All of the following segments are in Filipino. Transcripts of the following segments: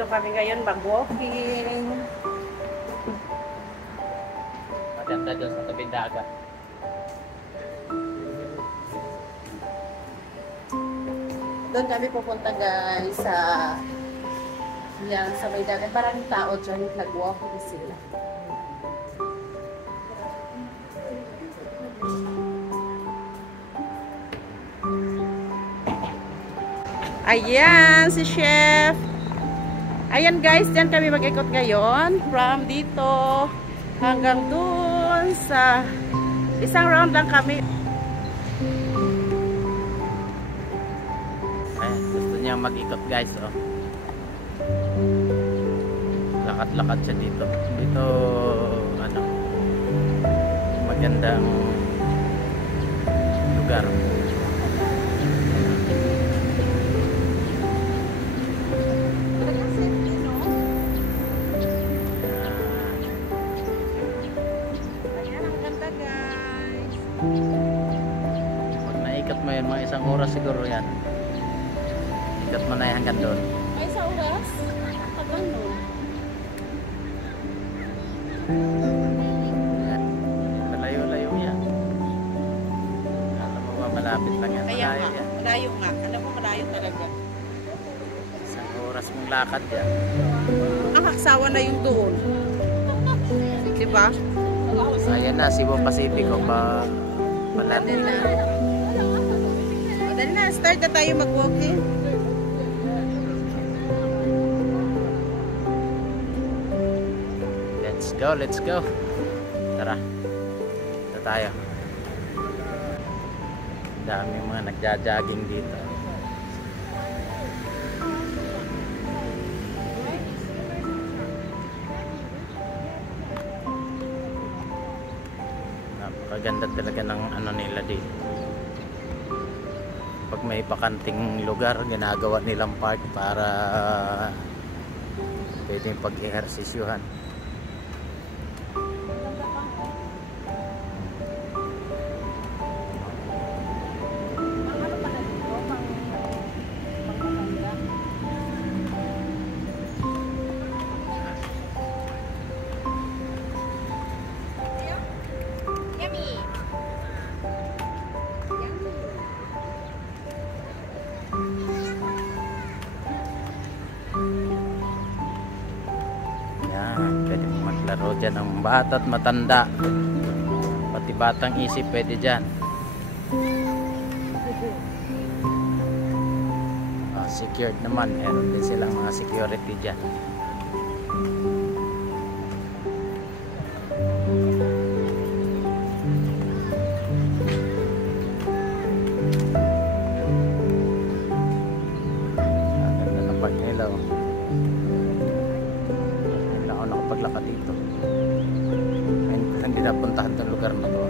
Dito kami ngayon mag-walking. Maganda doon sa tabing dagat. Doon kami pupunta guys sa yan, sa may dagat. Maraming tao dyan, nag-walking sila. Ayan, si Chef. Ayan guys, dyan kami mag-ikot ngayon. From dito hanggang dun sa isang round lang kami. Ayan, gusto niya mag-ikot guys. Oh. Lakad-lakad siya dito. Dito, ano, magandang lugar. Pag naikot mo yun, mga isang oras siguro yan. Ikot mo na yan hanggang doon. Ay, sa oras? Hanggang doon. Malayo-layo yan. Alam mo ba, malapit lang yan. Kaya Malayo nga, yan. malayo nga. Alam mo, malayo talaga. Isang oras mong lakad yan. Nakaksawa na yung doon. Diba? Ayan na, Cebu Pacifico pa pala Dali na. nila. O, dali na, start na tayo mag-walking. Let's go, let's go. Tara. Ito tayo. Daming mga nagja-jogging dito. Napakaganda talaga ng ano nila dito. Pag may bakanting lugar, ginagawa nilang park para pwedeng pag-ehersisyuhan. Yan, pwede maglaro dyan ng bata at matanda. Pati batang isip pwede dyan. Secured naman, meron din silang mga security dyan. Ganda ng park nila. Hindi ako nakapaglakad dito. Hindi napuntahan itong lugar na to.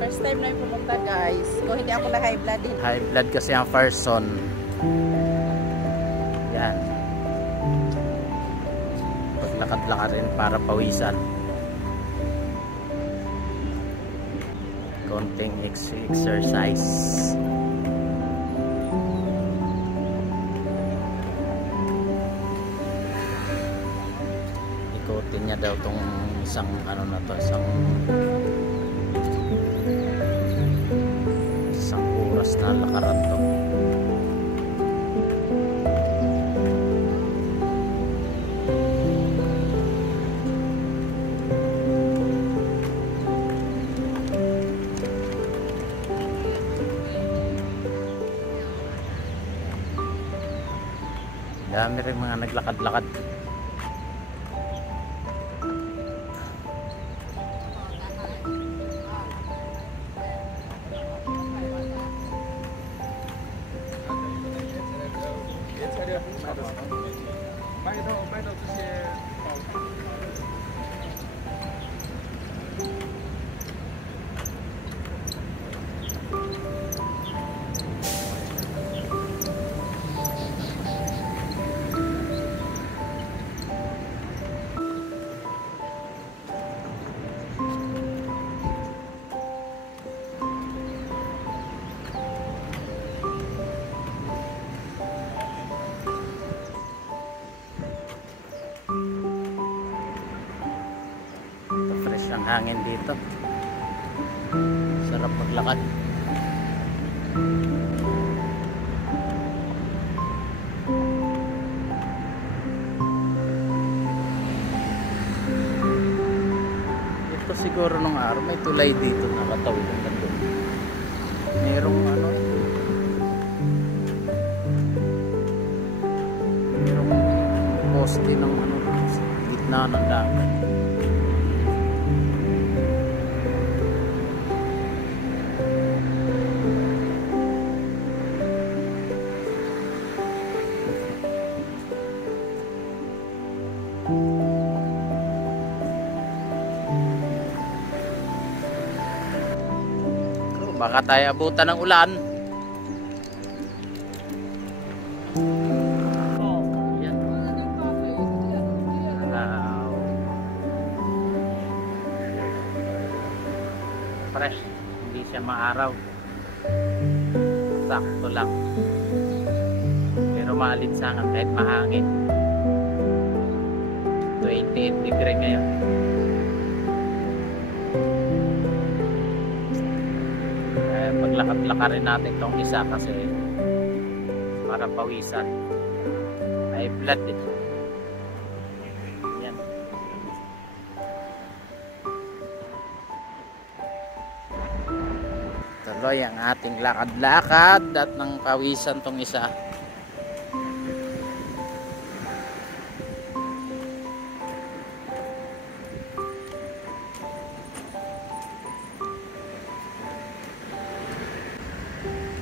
First time na yung pumunta guys. Kung hindi ako na high blood din. High blood kasi ang first son. Yan. Paglakad-lakad rin para pawisan. Konting exercise. Ikutin niya daw tong isang ano na to, isang oras na lakaran to. Dami rin mga naglakad-lakad. hangin dito. Sarap maglakad. Ito siguro nung araw may tulay dito, nakatawid ang ganda. Merong merong poste ng sa gitna ng dagat. Baka tayo abutan ng ulan. Yan. Wow. Fresh, hindi siya maaraw. Sakto lang. Pero maalinsangan kahit mahangin. 28 degree ngayon. Paglakad-lakarin natin itong isa kasi para pawisan. Ay blood eh. Yan. Tuloy ang ating lakad-lakad at nang pawisan tong isa.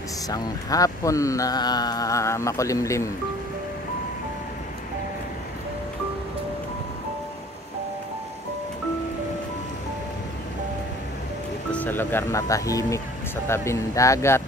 Isang hapon na makulimlim. Dito sa lugar na tahimik sa tabing dagat.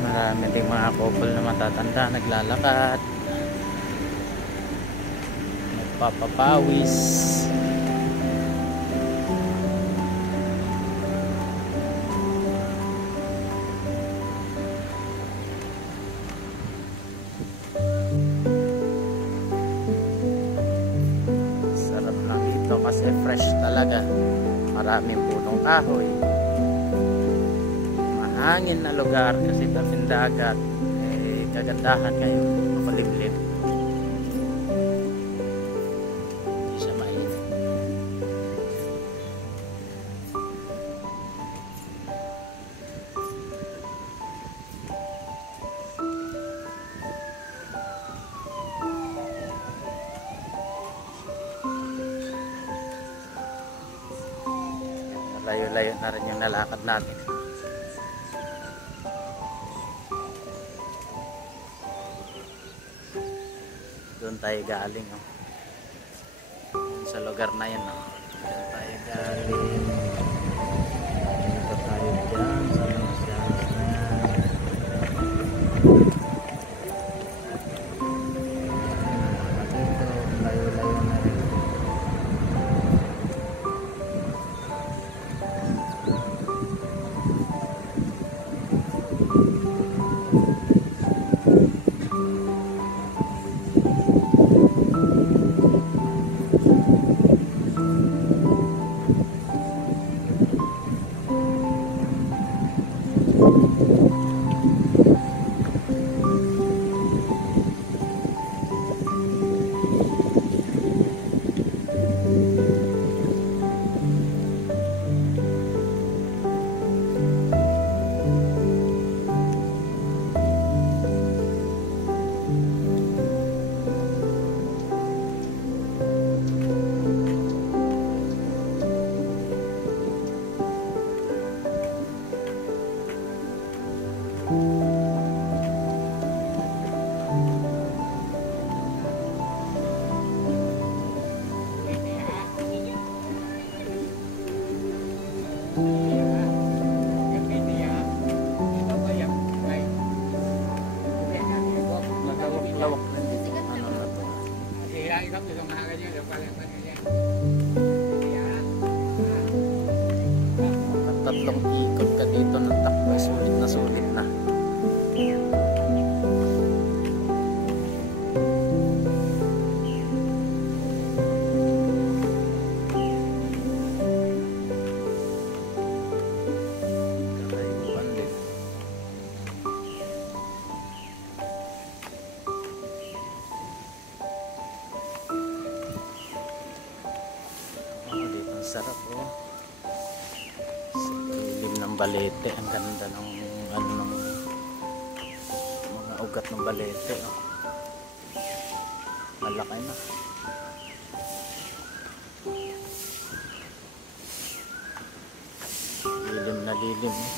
Marami ding mga couple na matatanda naglalakad, nagpapapawis. Sarap lang dito kasi fresh talaga. Maraming punong kahoy. Mahangin na lugar kasi tabing dagat. Kagandahan ngayon, makulimlim. Hindi siya mainit. Layo-layo na rin yung nalakad natin. Doon tayo galing, oh. Sa lugar na yan, oh. Doon tayo galing. Dito tayo dyan sa masyas na yan. Dito, layo-layo na rin. Tatlong ikot ka dito ng takbo, sulit na sulit na. Kakayuan din. Oh, dito ang sarap oh. Ilim ng balete, ang ganda ng ano ng mga ugat ng balete oh. Malaki na. Lilim na lilim eh.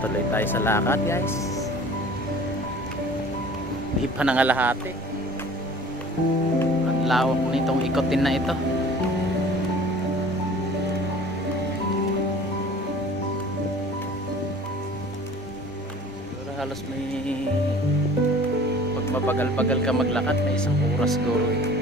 Tuloy tayo sa lakad guys. Di pa nangalahati. Ang lawak nitong ikotin na ito. Pero halos may pag mabagal-bagal ka maglakad may 1 oras siguro eh.